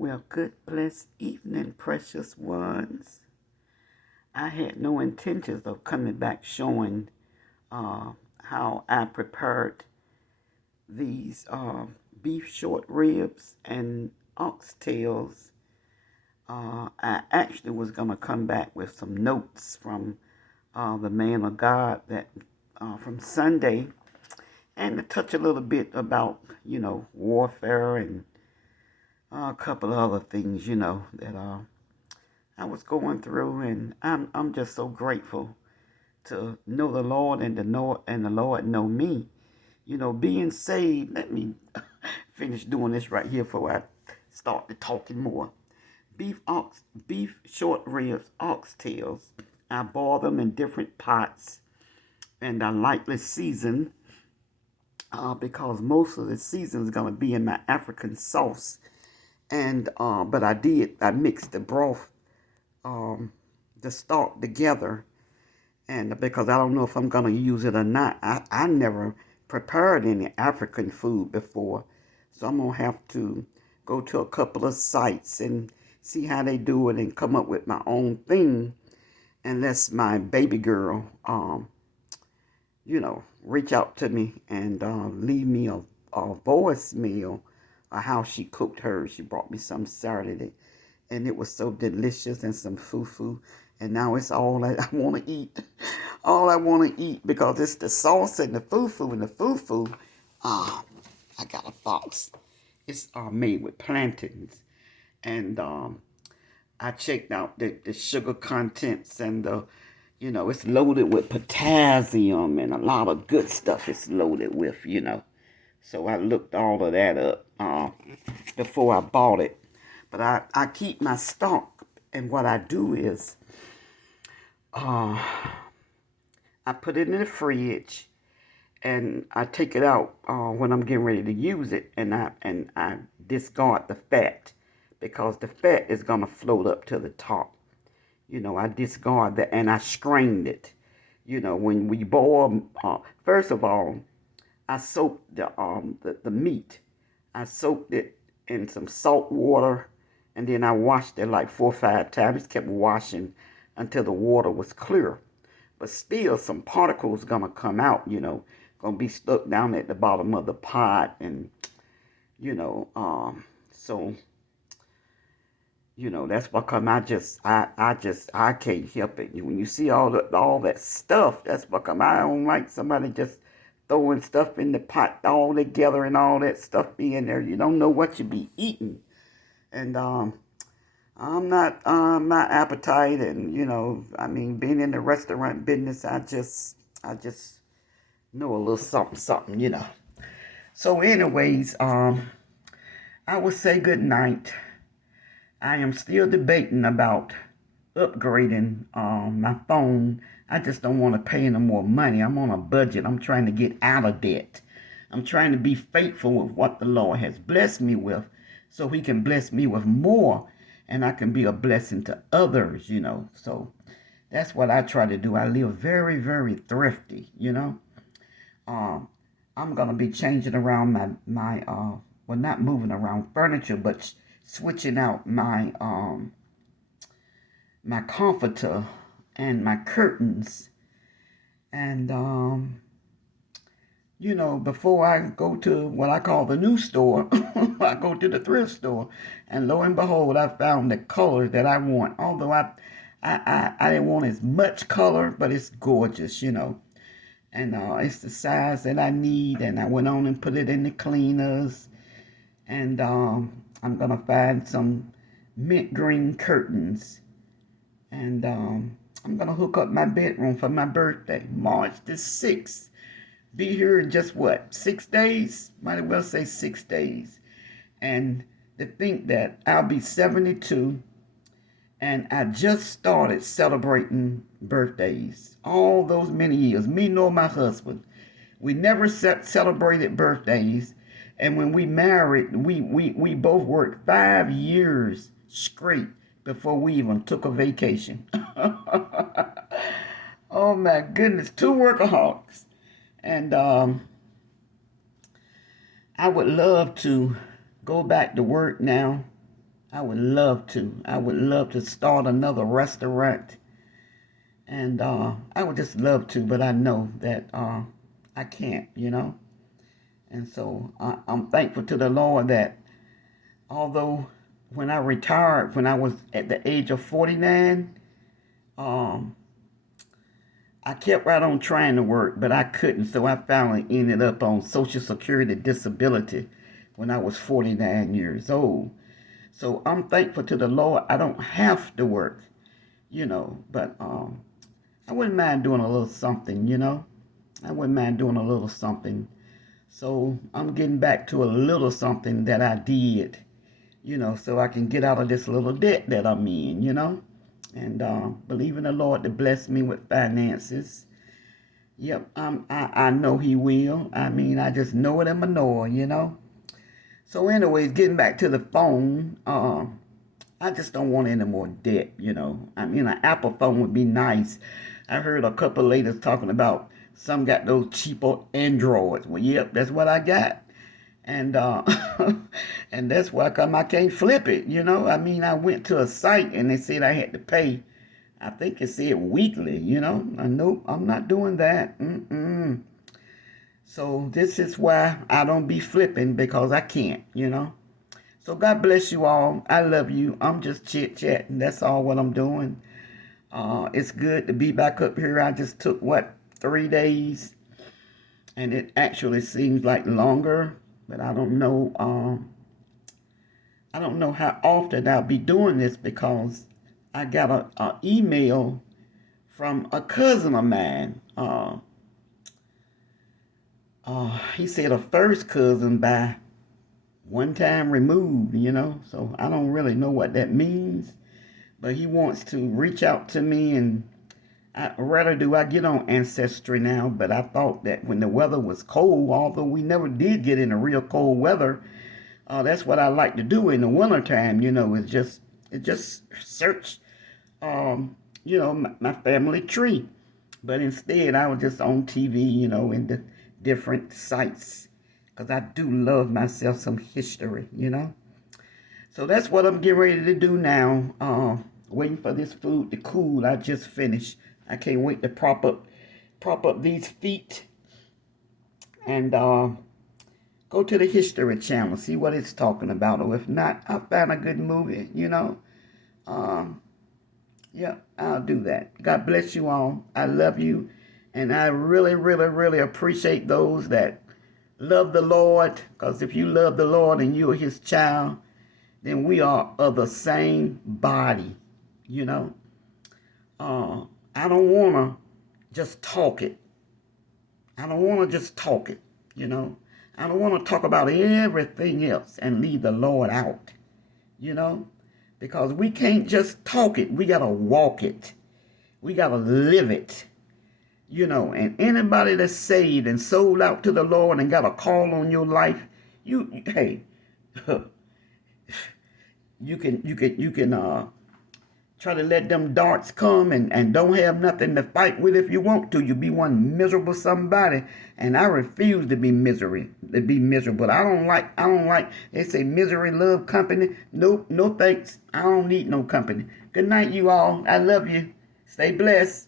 Well, good blessed evening, precious ones. I had no intentions of coming back showing how I prepared these beef short ribs and oxtails. I actually was going to come back with some notes from the man of God that from Sunday, and to touch a little bit about warfare and a couple of other things that I was going through, and I'm just so grateful to know the Lord and the Lord know me. Being saved. Let me finish doing this right here before I start to talking more. Beef short ribs, oxtails. I boil them in different pots, and I lightly season because most of the season is gonna be in my African sauce. And but I mixed the broth, um, the stock together, and because I don't know if I'm gonna use it or not. I never prepared any African food before, so I'm gonna have to go to a couple of sites and see how they do it and come up with my own thing, unless my baby girl, reach out to me and leave me a voicemail of how she cooked hers. She brought me some Saturday, and it was so delicious, and some fufu. And now it's all I want to eat. All I want to eat, because it's the sauce and the fufu. And the fufu, ah, I got a box. It's made with plantains. And I checked out the sugar contents, and it's loaded with potassium and a lot of good stuff it's loaded with. So I looked all of that up before I bought it. But I keep my stock, and what I do is uh, I put it in the fridge, and I take it out when I'm getting ready to use it, and I discard the fat, because the fat is gonna float up to the top. I discard that, and I strained it. When we boil, first of all, I soaked the meat. I soaked it in some salt water, and then I washed it like 4 or 5 times. Kept washing until the water was clear. But still, some particles gonna come out. Gonna be stuck down at the bottom of the pot, and so that's because I can't help it. When you see all that stuff, that's because I don't like somebody just throwing stuff in the pot all together and all that stuff being there. You don't know what you be eating. And I'm not my appetite, and I mean, being in the restaurant business, I just know a little something. So anyways, I would say good night. I am still debating about upgrading my phone. I just don't want to pay any more money. I'm on a budget. I'm trying to get out of debt. I'm trying to be faithful with what the Lord has blessed me with, so He can bless me with more, and I can be a blessing to others. So that's what I try to do. I live very, very thrifty. Um, I'm gonna be changing around well, not moving around furniture, but switching out my comforter and my curtains. And before I go to what I call the new store, I go to the thrift store, and lo and behold, I found the colors that I want. Although I didn't want as much color, but it's gorgeous. And it's the size that I need, and I went on and put it in the cleaners. And I'm gonna find some mint green curtains, and I'm gonna hook up my bedroom for my birthday, March the 6th. Be here in just what, 6 days? Might as well say 6 days. And to think that I'll be 72, and I just started celebrating birthdays all those many years. Me nor my husband, we never celebrated birthdays. And when we married, we both worked 5 years straight before we even took a vacation. Oh my goodness, two workaholics. And I would love to go back to work now. I would love to. I would love to start another restaurant. And I would just love to, but I know that I can't, And so I'm thankful to the Lord that although when I retired, when I was at the age of 49, um, I kept right on trying to work, but I couldn't. So I finally ended up on Social Security disability when I was 49 years old. So I'm thankful to the Lord. I don't have to work, but I wouldn't mind doing a little something. I wouldn't mind doing a little something. So I'm getting back to a little something that I did, so I can get out of this little debt that I'm in. And believe in the Lord to bless me with finances. Yep, I know He will. I mean, I just know it in my know. So anyways, getting back to the phone, I just don't want any more debt. I mean, an Apple phone would be nice. I heard a couple of ladies talking about some got those cheaper Androids. Well, yep, that's what I got. And and that's why come I can't flip it. I mean, I went to a site and they said I had to pay. I think it said weekly. Nope, I'm not doing that. So this is why I don't be flipping because I can't. So God bless you all. I love you. I'm just chit-chatting. That's all what I'm doing. It's good to be back up here. I just took, 3 days? And it actually seems like longer. But I don't know. I don't know how often I'll be doing this because I got a email from a cousin of mine. He said a first cousin by one time removed. So I don't really know what that means. But he wants to reach out to me, and I get on Ancestry now, but I thought that when the weather was cold, although we never did get into real cold weather, that's what I like to do in the wintertime, is just search, my family tree. But instead, I was just on TV, in the different sites, because I do love myself some history. So that's what I'm getting ready to do now. Waiting for this food to cool. I just finished. I can't wait to prop up these feet and go to the History Channel, see what it's talking about. Or if not, I'll find a good movie. Yeah, I'll do that. God bless you all. I love you. And I really, really, really appreciate those that love the Lord. Because if you love the Lord and you are His child, then we are of the same body. I don't want to just talk it. I don't want to just talk it. I don't want to talk about everything else and leave the Lord out, because we can't just talk it. We got to walk it. We got to live it, and anybody that's saved and sold out to the Lord and got a call on your life, hey, you can try to let them darts come and don't have nothing to fight with if you want to. You be one miserable somebody. And I refuse to be miserable. I don't like, they say misery love company. Nope, no thanks. I don't need no company. Good night, you all. I love you. Stay blessed.